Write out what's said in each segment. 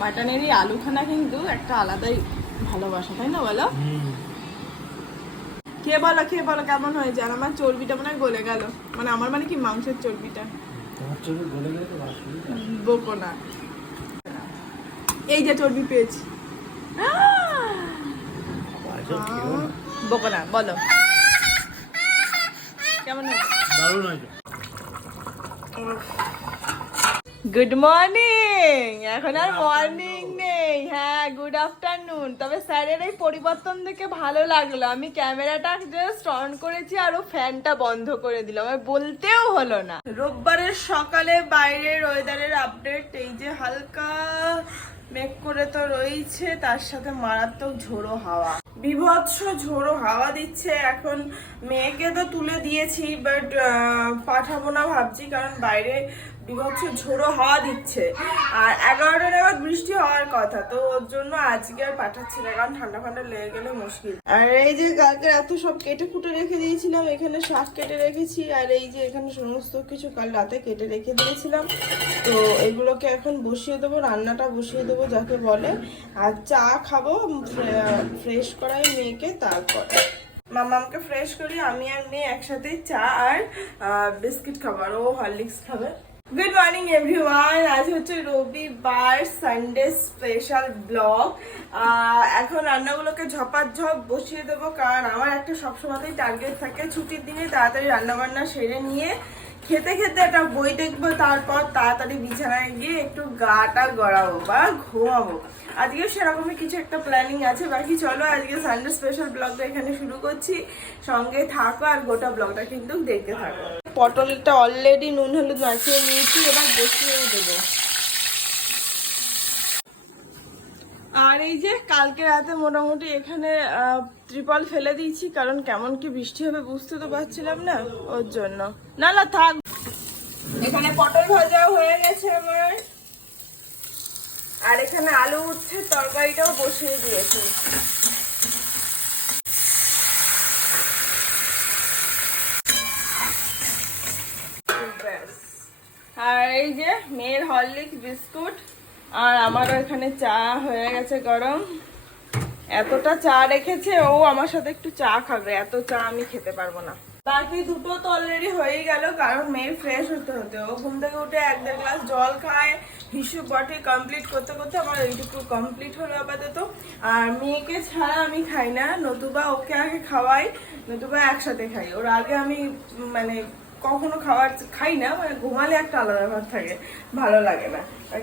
মাটনের এই আলুখানা কিন্তু একটা আলাদাই ভালোবাসা তাই না বলো? কে বলো খেয়ে বলো কেমন হয়েছে? আর আমার চর্বিটা মনে হয় গলে গেল। মানে আমার মানে কি মাংসের চর্বিটা? বকো না। এই যে চর্বি পেয়েছি। বকো না। বলো। কেমন হয়েছে? দারুণ হয়েছে। গুড মর্নিং এখন আর মর্নিং নেই। হ্যাঁ গুড আফটারনুন তবে স্যারের এই পরিবর্তন দেখে ভালো লাগল। আমি ক্যামেরাটা জাস্ট অন করেছি আর ও ফ্যানটা বন্ধ করে দিল। আমার বলতেও হলো না। রোববারের সকালে বাইরের ওয়েদারের আপডেট এই যে হালকা মেঘ করে তো রয়েছে তার সাথে মারাত্মক ঝোড়ো হাওয়া। বিভৎস ঝোড়ো হাওয়া দিচ্ছে। এখন মেয়েকে তো তুলে দিয়েছি বাট পাঠাবো না ভাবছি কারণ বাইরে বিভৎস ঝোড়ো হাওয়া দিচ্ছে। আর এগারোটা নাগাদ বৃষ্টি হওয়ার কথা, তো ওর জন্য আজকে আর পাঠাচ্ছি না, কারণ ঠান্ডা ফান্ডা লেগে গেলে মুশকিল। আর এই যে কালকে এত সব কেটে কুটে রেখে দিয়েছিলাম, এখানে শাক কেটে রেখেছি, আর এই যে এখানে সমস্ত কিছু কাল রাতে কেটে রেখে দিয়েছিলাম। তো এগুলোকে এখন বসিয়ে দেবো, রান্নাটা বসিয়ে দেবো, যাকে বলে। আর চা খাব ফ্রেশ করাই মেয়েকে, তারপরে। মামামকে ফ্রেশ করি আমি আর মেয়ে একসাথে চা আর বিস্কিট খাব, আর ও হরলিক্স খাবে। গুড মর্নিং এভরিওয়ান আজ হচ্ছে রবিবার সানডে স্পেশাল ব্লগ এখন রান্নাগুলোকে ঝপাঝপ বসিয়ে দেবো, কারণ আমার একটা সবসময়তেই টার্গেট থাকে ছুটির দিনে তাড়াতাড়ি রান্নাবান্না সেরে নিয়ে খেতে খেতে একটা বই দেখব, তারপর তাড়াতাড়ি বিছানায় গিয়ে একটু গাটা গড়াবো বা ঘুমাবো। আজকেও সেরকমই কিছু একটা প্ল্যানিং আছে, বাকি চলো আজকে সানডে স্পেশাল ব্লগটা এখানে শুরু করছি। সঙ্গে থাকো আর গোটা ব্লগটা কিন্তু দেখতে থাকো। পটলটা অলরেডি নুন, হলুদ মাখিয়ে নিয়েছি, এবার বসিয়ে দেবো। আর এই যে কালকে রাতে মোটামুটি এখানে ত্রিপল ফেলে দিয়েছি, কারণ কেমন কি বৃষ্টি হবে বুঝতে তো পারছিলাম না, ওর জন্য। না না, থাক। এখানে পটল ভাজা হয়ে গেছে আমার। আর এখানে আলু উঠছে, তরকারিটাও বসিয়ে দিয়েছি ব্যাস। আর এই যে মেয়ের হরলিক্স, বিস্কুট, আর আমারও এখানে চা হয়ে গেছে গরম। এতটা চা রেখেছে, ও আমার সাথে একটু চা খাবে, এত চা আমি খেতে পারব না। বাকি দুটো তো অলরেডি হয়ে গেল, কারণ মেয়ে ফ্রেশ হতে হতে। ও ঘুম থেকে উঠে এক দেড় গ্লাস জল খায় হিসু বটে কমপ্লিট করতে করতে আমার এইটুকু কমপ্লিট হলো আপাতত। আর মেয়েকে ছাড়া আমি খাই না, নতুবা ওকে আগে খাওয়াই, নতুবা একসাথে খাই। ওর আগে আমি মানে কখনো খাবার খাই না মানে ঘুমালে একটা আলাদা ব্যাপার থাকে, ভালো লাগে না। আর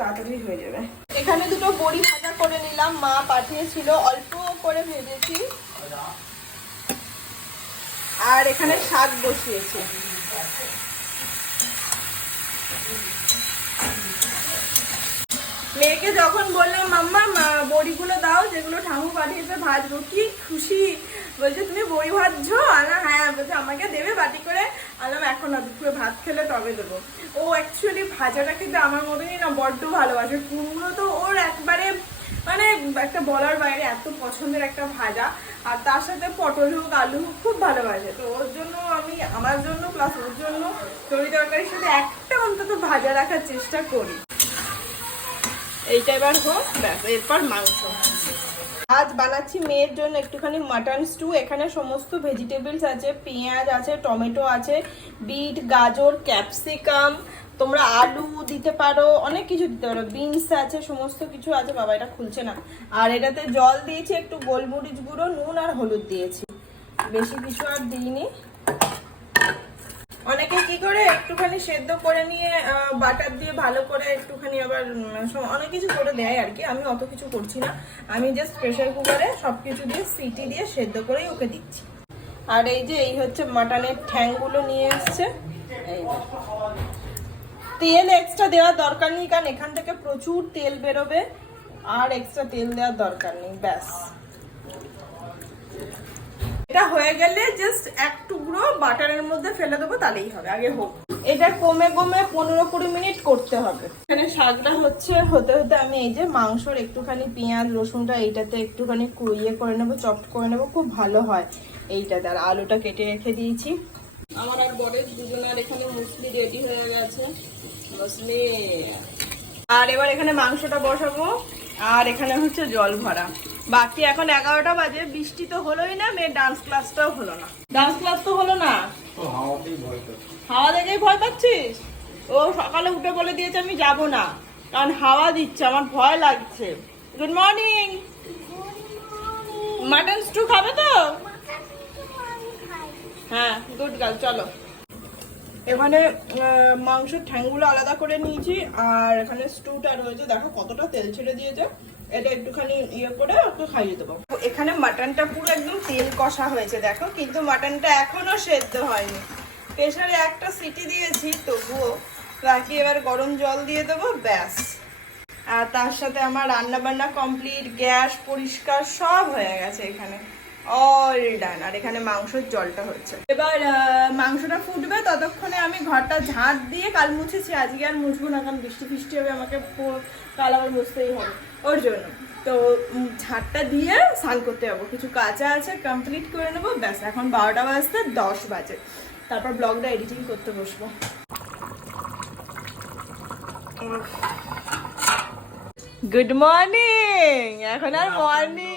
তাড়াতাড়ি হয়ে যাবে। এখানে দুটো বড়ি ভাজা করে নিলাম, মা পাঠিয়েছিল, অল্প করে ভেজেছি। আর এখানে শাক বসিয়েছি। মেয়েকে যখন বললাম, মাম্মা বড়িগুলো দাও, যেগুলো ঠামু পাঠিয়েছে, ভাজবো। কি খুশি। বলছে, তুমি বড়ি ভাজছো? আনা হ্যাঁ। বলছে, আমাকে দেবে বাটি করে আলাম এখন না দুপুরে ভাত খেলে তবে দেবো। ও অ্যাকচুয়ালি ভাজাটা কিন্তু আমার মতনই না, বড্ড ভালোবাসে। কুমড়ো তো ওর একবারে মানে একটা বলার বাইরে, এত পছন্দের একটা ভাজা। আর তার সাথে পটল হোক, আলু হোক, খুব ভালোবাসে। তো ওর জন্য আমি, আমার জন্য প্লাস ওর জন্য তরি তরকারির সাথে একটা অন্তত ভাজা রাখার চেষ্টা করি। এইটা এবার হোক, ব্যাস, এরপর মাংস। আজ বানাচ্ছি মেয়ের জন্য একটুখানি মাটন স্টু এখানে সমস্ত ভেজিটেবলস আছে, পেঁয়াজ আছে, টমেটো আছে, বিট, গাজর ক্যাপসিকাম তোমরা আলু দিতে পারো, অনেক কিছু দিতে পারো। বিনস আছে, সমস্ত কিছু আছে। বাবা, এটা খুলছে না। আর এটাতে জল দিয়েছি, একটু গোলমরিচ গুঁড়ো, নুন আর হলুদ দিয়েছি। বেশি কিছু আর দিইনি। অনেকে কি করে একটুখানি সেদ্ধ করে নিয়ে বাটার দিয়ে ভালো করে একটুখানি আবার অনেক কিছু করে দেয় আর কি। আমি অত কিছু করছি না। আমি জাস্ট প্রেশার কুকারে সবকিছু দিয়ে সিটি দিয়ে সেদ্ধ করেই ওকে দিচ্ছি। আর এই যে, এই হচ্ছে মাটনের ঠ্যাংগুলো নিয়ে এসছে। এই তেল এক্সট্রা দেওয়ার দরকার নেই, কারণ এখান থেকে প্রচুর তেল বেরোবে। আর এক্সট্রা তেল দেওয়ার দরকার নেই, ব্যাস। এটা হয়ে গেলে জাস্ট এক টুকরো বাটারের মধ্যে ফেলে দেবো, তাহলেই হবে, আগে হোক। এটা কমে কমে পনেরো কুড়ি মিনিট করতে হবে। এখানে শাকটা হচ্ছে, হতে হতে আমি এই যে মাংসর একটুখানি পেঁয়াজ, রসুনটা এইটাতে একটুখানি ইয়ে করে নেব, চপড করে নেব, খুব ভালো হয় এইটাতে। আর আলুটা কেটে রেখে দিয়েছি। আমার আর বরের দুজনের এখানে মুসলি রেডি হয়ে গেছে। মুসলি। আর এবার এখানে মাংসটা বসাবো। আর এখানে হচ্ছে জল ভরা। বাকি এখন এগারোটা বাজে বৃষ্টি তো হলোই না মেয়ের ডান্স ক্লাসটাও হলো না। ডান্স ক্লাস তো হলো না? হাওয়া দেখেই ভয় পাচ্ছিস? ও সকালে উঠে বলে দিয়েছে আমি যাব না। কারণ হাওয়া দিচ্ছে আমার ভয় লাগছে। গুড মর্নিং মাটন স্টু খাবে তো? হ্যাঁ গুড গার্ল চলো। এখানে মাংসের ঠ্যাংগুলো আলাদা করে নিয়েছি, আর এখানে স্টুটা রয়েছে। দেখো কতটা তেল ছেড়ে দিয়েছে। এটা একটুখানি ইয়ে করে ওকে খাইয়ে দেবো। এখানে মাটনটা পুরো একদম তেল কষা হয়েছে, দেখো। কিন্তু মাটনটা এখনও সেদ্ধ হয়নি। প্রেশারে একটা সিটি দিয়েছি, তবুও বাকি এবার গরম জল দিয়ে দেবো, ব্যাস। আর তার সাথে আমার রান্না বান্না কমপ্লিট, গ্যাস পরিষ্কার সব হয়ে গেছে এখানে। অল ডান আর এখানে মাংসের জলটা হচ্ছে। এবার মাংসটা ফুটবে ততক্ষণে আমি ঘরটা ঝাঁট দিয়ে কাল মুছেছি। আজকে আর মুছবো না কারণ বৃষ্টি ফিষ্টি হবে আমাকে কাল আবার মুছতেই হবে। ওর জন্য। তো ঝাঁটটা দিয়ে স্নান করতে যাব। কিছু কাঁচা আছে কমপ্লিট করে নেব। ব্যাস এখন বারোটা বাজতে দশ বাজে। তারপর ব্লগটা এডিটিং করতে বসবো। গুড মর্নিং এখন আর মর্নিং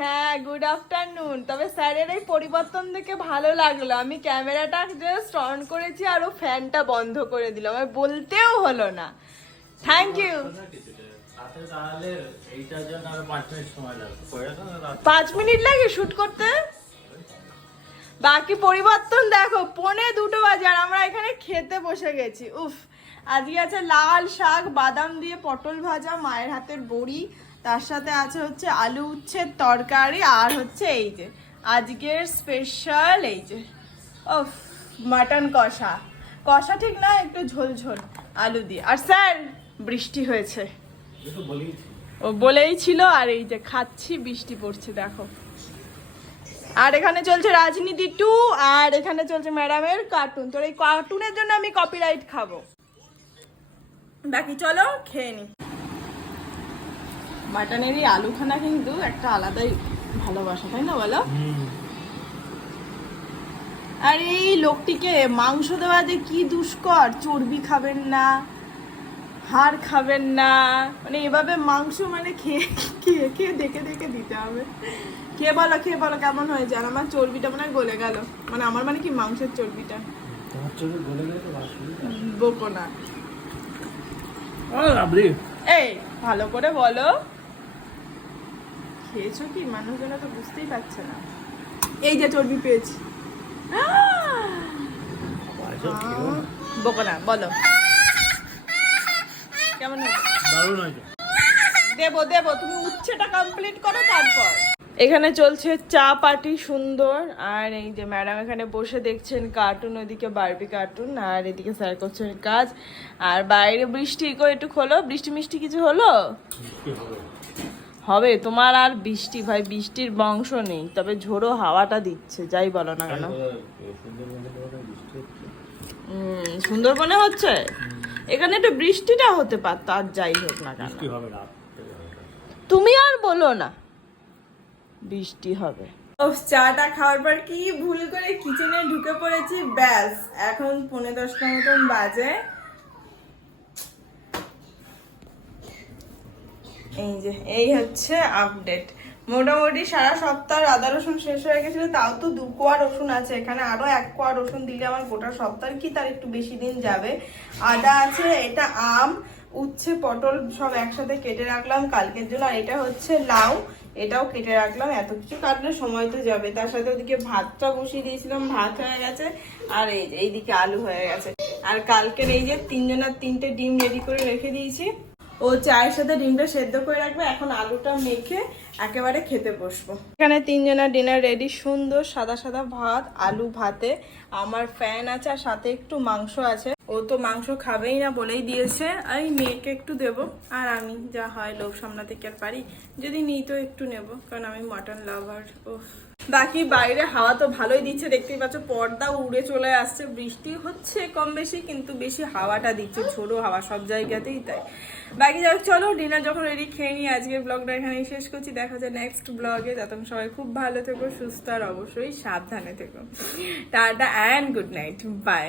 হ্যাঁ গুড আফটারনুন তবে স্যারের এই পরিবর্তন দেখে ভালো লাগল। আমি ক্যামেরাটা জাস্ট অন করেছি আর ও ফ্যানটা বন্ধ করে দিল। আমার বলতেও হলো না। থ্যাংক ইউ পাঁচ মিনিট লাগে শুট করতে? বাকি পরিবর্তন দেখো, পনে দুটো বাজে আর আমরা এখানে খেতে বসে গেছি। উফ, আজকে আছে লাল শাক, বাদাম দিয়ে পটল ভাজা, মায়ের হাতের বড়ি তার সাথে আছে হচ্ছে আলু উচ্ছের তরকারি আর হচ্ছে এই যে আজকের স্পেশাল এই যে, উফ মাটন কষা। কষা ঠিক না, একটু ঝোল ঝোল আলু দিয়ে। আর স্যার, বৃষ্টি হয়েছে। ও বলেই ছিল, আর এই যে খাচ্ছি, বৃষ্টি পড়ছে, দেখো। আর এখানে চলছে রাজনীতি টু, আর এখানে চলছে ম্যাডামের কার্টুন তোর এই কার্টুনের জন্য আমি কপিরাইট খাব। বাকি চলো, খেয়ে নি। মাটনের এই আলুখানা কিন্তু একটা আলাদাই ভালোবাসা তাই না বলো? আর এই লোকটিকে মাংস দেওয়া যে কি দুষ্কর? চর্বি খাবেন না হাড় খাবেন না মানে এভাবে মাংস মানে খেয়ে খেয়ে খেয়ে দেখে দেখে দিতে হবে। খেয়ে বলো খেয়ে বলো কেমন হয়েছে? আর আমার চর্বিটা মানে গলে গেল। মানে আমার মানে কি মাংসের চর্বিটা? বকো না। এই ভালো করে বলো। খেয়েছো কি? মানুষজনে তো বুঝতেই পারছে না। এই যে চর্বি পেয়েছি। খেও বকো না বলো। কেমন দারুণ দেবো দেবো তুমি উচ্ছেটা কমপ্লিট করো তারপর। এখানে চলছে চা পার্টি সুন্দর আর এই যে ম্যাডাম এখানে বসে দেখছেন কার্টুন ওইদিকে বারবি কার্টুন আর এদিকে স্যার করছেন কাজ। আর বাইরে বৃষ্টি করে একটু হলো বৃষ্টি মিষ্টি কিছু হলো? হবে। তোমার আর বৃষ্টি ভাই বৃষ্টির বংশ নেই তবে ঝোড়ো হাওয়াটা দিচ্ছে যাই বলো না কেন? সুন্দরবনে হচ্ছে। হুম। সুন্দরবনে হচ্ছে এখানে একটু বৃষ্টিটা হতে পারত আর যাই হোক না কেন। তুমি আর বলো না বৃষ্টি হবে। চাটা খাওয়ার পর কি ভুল করে কিচেনে ঢুকে পড়েছি ব্যাস। এখন পনেরো দশটা মতন বাজে। এই যে, এই হচ্ছে আপডেট মোটামুটি সারা সপ্তাহ আদা রসুন শেষ হয়ে গেছিল, তাও তো দু কোয়া রসুন আছে। এখানে আরও এক কোয়া রসুন দিলে আমার গোটা সপ্তাহ কি তার একটু বেশি দিন যাবে? আদা আছে, এটা আম, উচ্ছে, পটল সব একসাথে কেটে রাখলাম কালকের জন্য। আর এটা হচ্ছে লাউ, এটাও কেটে রাখলাম। এত কিছু কাটলে সময় তো যাবে। তার সাথে ওদিকে ভাতটা বসিয়ে দিয়েছিলাম, ভাত হয়ে গেছে। আর এই এইদিকে আলু হয়ে গেছে। আর কালকের এই যে তিনজনের তিনটে ডিম রেডি করে রেখে দিয়েছি। ও চায়ের সাথে ডিমটা সেদ্ধ করে রাখবে, এখন আলুটা মেখে একেবারে খেতে বসবো। এখানে তিনজনের ডিনার রেডি সুন্দর সাদা সাদা ভাত, আলু ভাতে। আমার ফ্যান আছে আর সাথে একটু মাংস আছে। ও তো মাংস খাবেই না বলেই দিয়েছে। আমি মেয়েকে একটু দেব। আর আমি যা হয় লোভ সামলাতে কি আর পারি? যদি নিই তো একটু নেব, কারণ আমি মাটন লাভার ও বাকি বাইরে হাওয়া তো ভালোই দিচ্ছে, দেখতেই পাচ্ছ পর্দা উড়ে চলে আসছে, বৃষ্টি হচ্ছে কম বেশি, কিন্তু বেশি হাওয়াটা দিচ্ছে, ঝোড়ো হাওয়া সব জায়গাতেই তাই। বাকি যাই চলো ডিনার যখন রেডি খেয়ে নিই আজকে ব্লগটা এখানেই শেষ করছি, দেখা যায় নেক্সট ব্লগে তখন সবাই খুব ভালো থেকো, সুস্থ আর অবশ্যই সাবধানে থেকো। Tata and good night bye